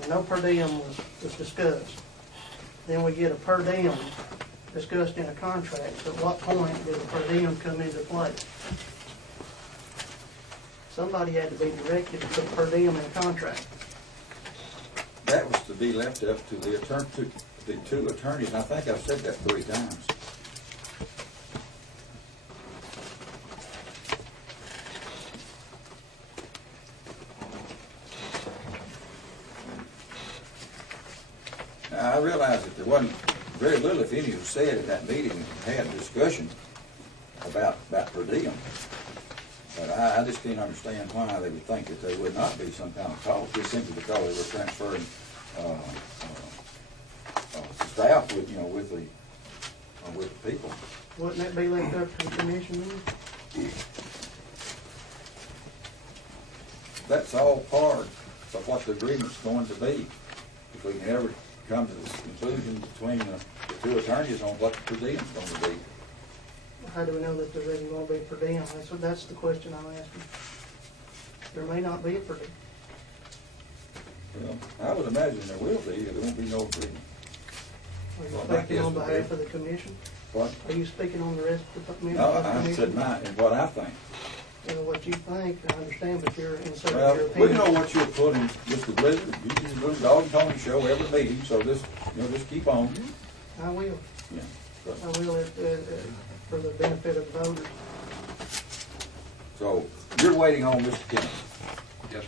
and no per diem was discussed. Then we get a per diem discussed in a contract. So at what point did the per diem come into play? Somebody had to be directed to put per diem in a contract. That was to be left up to the two attorneys, and I think I've said that 3 times. Now, I realize that there wasn't very little, if any, was said at that meeting and had a discussion about per diem. But I just can't understand why they would think that there would not be some kind of cost, just simply because they were transferring staff with, with the people. Wouldn't that be left up to the commission then? That's all part of what the agreement's going to be. If we can ever come to this conclusion between the 2 attorneys on what the per diem's going to be. How do we know that there isn't going to be per diem? That's the question I'm asking. There may not be a per diem. Well, I would imagine there will be. There won't be no agreement. Are you speaking on behalf of the commission? What? Are you speaking on the rest of the commission? No, I said mine and what I think. And what you think, I understand, but you're inserting Well, your we opinion. know what you're putting, Mr. Blizzard. You can do the Dog and Pony show every meeting, so just keep on. I will. Yeah. I will for the benefit of the voters. So you're waiting on Mr. Kennedy. Yes.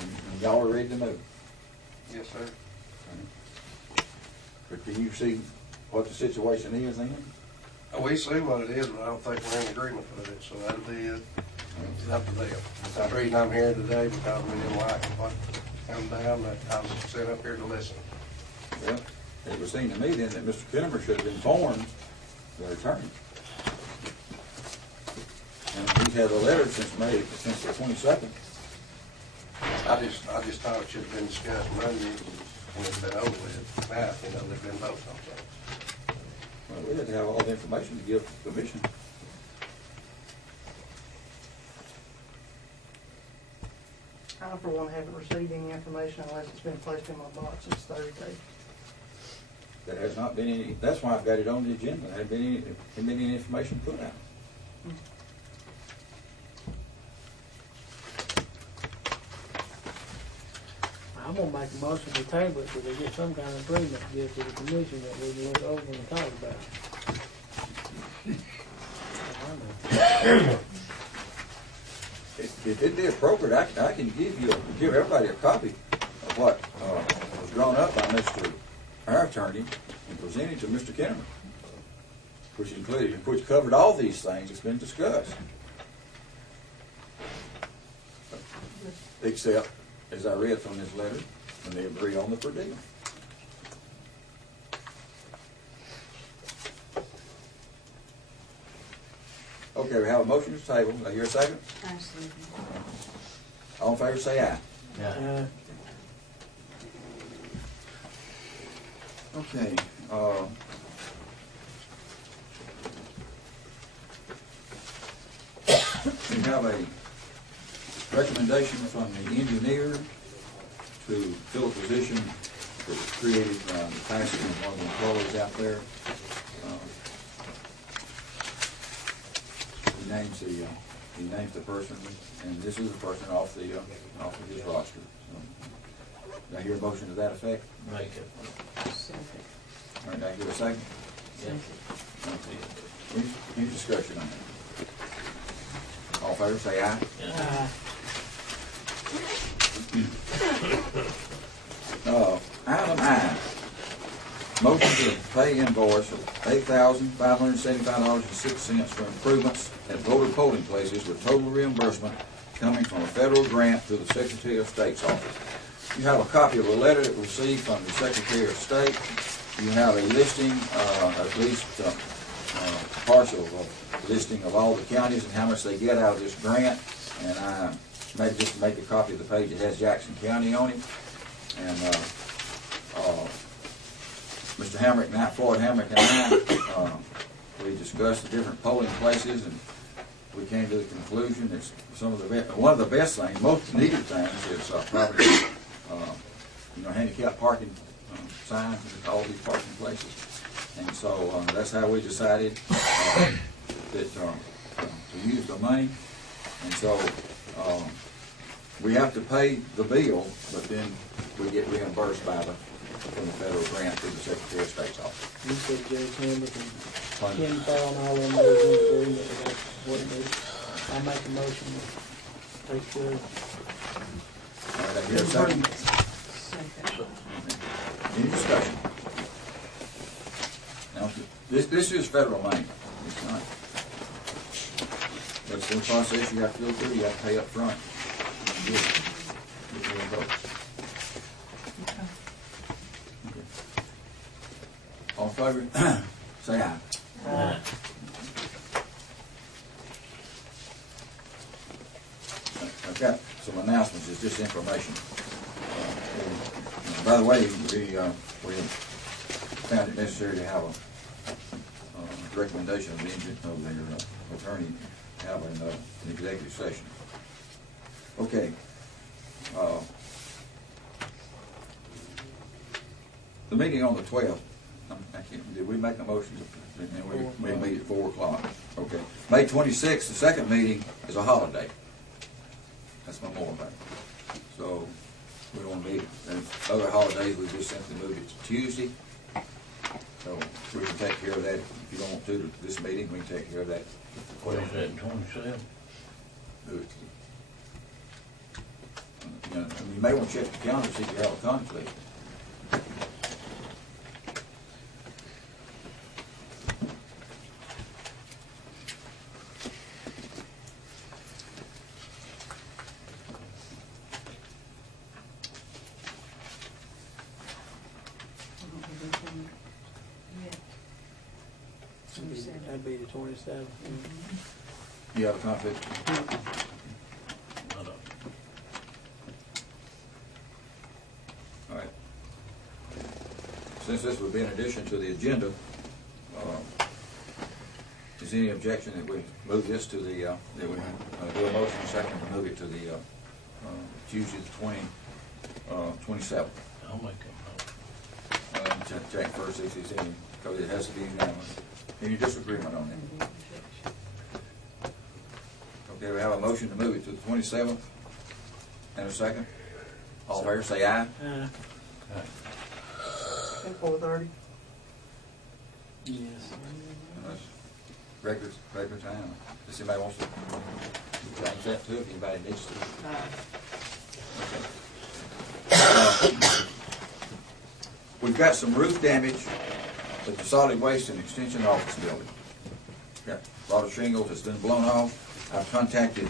And y'all are ready to move. Yes, sir. But can you see what the situation is then? We see what it is, but I don't think we're in agreement with it, so that'll be it. It's up to them. That's the reason I'm here today, because we didn't like what come down, that I was sent up here to listen. Well, it would seem to me then that Mr. Kimmer should have informed the attorney. And he's had a letter since the 22nd. I just thought it should have been discussed Monday, and it's been over with. Now, they've been voted on things. Well, we had to have all the information to give the commission. I, for one, haven't received any information unless it's been placed in my box since Thursday. There has not been any, that's why I've got it on the agenda. There hasn't been any information put out. I'm gonna make a motion to table it so they get some kind of agreement to give to the commission that we can look over and talk about it. If it'd be appropriate, I can give everybody a copy of what was drawn up by our attorney and presented to Mr. Kennemer, which covered all these things that's been discussed. Except, as I read from this letter, when they agree on the per diem. Okay, we have a motion to table. I hear a second? All in favor say aye. Yeah. Okay. We have a recommendation from the engineer to fill a position that was created by the passing of one of the employees out there. He names the person, and this is a person off of his roster. So, did I hear a motion to that effect? Make it. All right, did I hear a second? Okay. Any discussion on that? All in favor say aye. Item I, motion to pay invoice of $8,575.06 for improvements at voter polling places with total reimbursement coming from a federal grant through the Secretary of State's office. You have a copy of a letter that was received from the Secretary of State. You have a listing, at least partial listing of all the counties and how much they get out of this grant. And I maybe just make a copy of the page that has Jackson County on it. And Mr. Hamrick and Floyd Hamrick and I, we discussed the different polling places, and we came to the conclusion that one of the best things, most needed things is probably, handicap parking signs at all these parking places. And so that's how we decided that to use the money. And so we have to pay the bill, but then we get reimbursed from the federal grant through the Secretary of State's office. You said Judge Hamlet and Ken Fowle and all of them was in agreement with that's what it is. I make a motion to take care of. All right, I hear a second. Any discussion? Now, this is federal money. It's not. But it's the process you have to go through. You have to pay up front. Get reimbursed. Okay. All in favor? Say aye. Aye. I've got some announcements. It's just information. By the way, we found it necessary to have a recommendation of the attorney having an executive session. Okay. The meeting on the 12th, did we make a motion? We meet at 4 o'clock. Okay. May 26th, the second meeting is a holiday. That's Memorial Day. So we don't meet. And other holidays, we just simply moved it to Tuesday. So we can take care of that. If you don't want to this meeting, we can take care of that. What is that, 27? Do it. You may want to check the calendar, see if you have a conflict. That'd be the 27th. You have a conflict? All right. Since this would be in addition to the agenda, is any objection that we move this to the, that we do a motion second to move it to the Tuesday the 27th? I'll make a motion. Check first if there's any, because it has to be unanimous. Any disagreement on that? Okay, we have a motion to move it to the 27th. And a second. All in favor, say aye. Aye. And 4:30. Yes. And that's regular time. Does anybody wants to change that too, if anybody needs to? Okay. We've got some roof damage at the Solid Waste and Extension Office building. Got a lot of shingles that's been blown off. I've contacted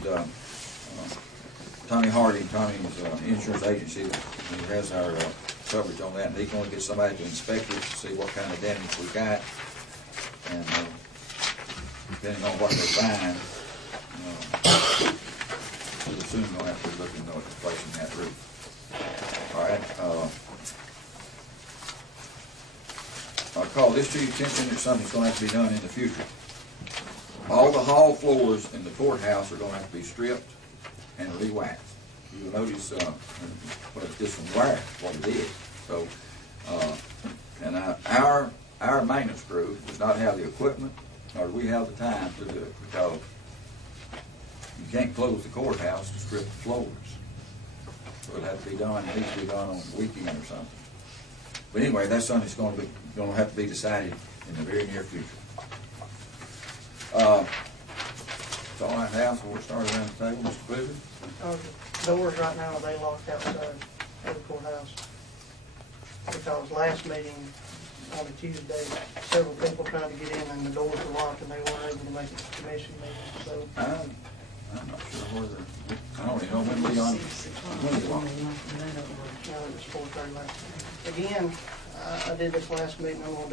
Tommy Hardy, Tommy's insurance agency, who has our coverage on that, and he's going to get somebody to inspect it to see what kind of damage we got. And depending on what they find, we're soon going to have to be looking at replacing that roof. All right. I'll call this to your attention. It's something that's going to have to be done in the future. All the hall floors in the courthouse are going to have to be stripped and re-waxed. You'll notice, it's just some wire, what it is. So, and our maintenance crew does not have the equipment, nor do we have the time to do it, because you can't close the courthouse to strip the floors. So it'll have to be done. It needs to be done on a weekend or something. But anyway, that's something that's going to have to be decided in the very near future. That's all I have, so we'll start around the table. Mr. Clifford? The doors right now, they locked outside of the courthouse. Because last meeting on a Tuesday, several people tried to get in and the doors were locked and they weren't able to make it to commission meeting, so. I'm not sure whether, I don't even know when we on. It was 4:30 last. Again, I did this last meeting, I'm gonna do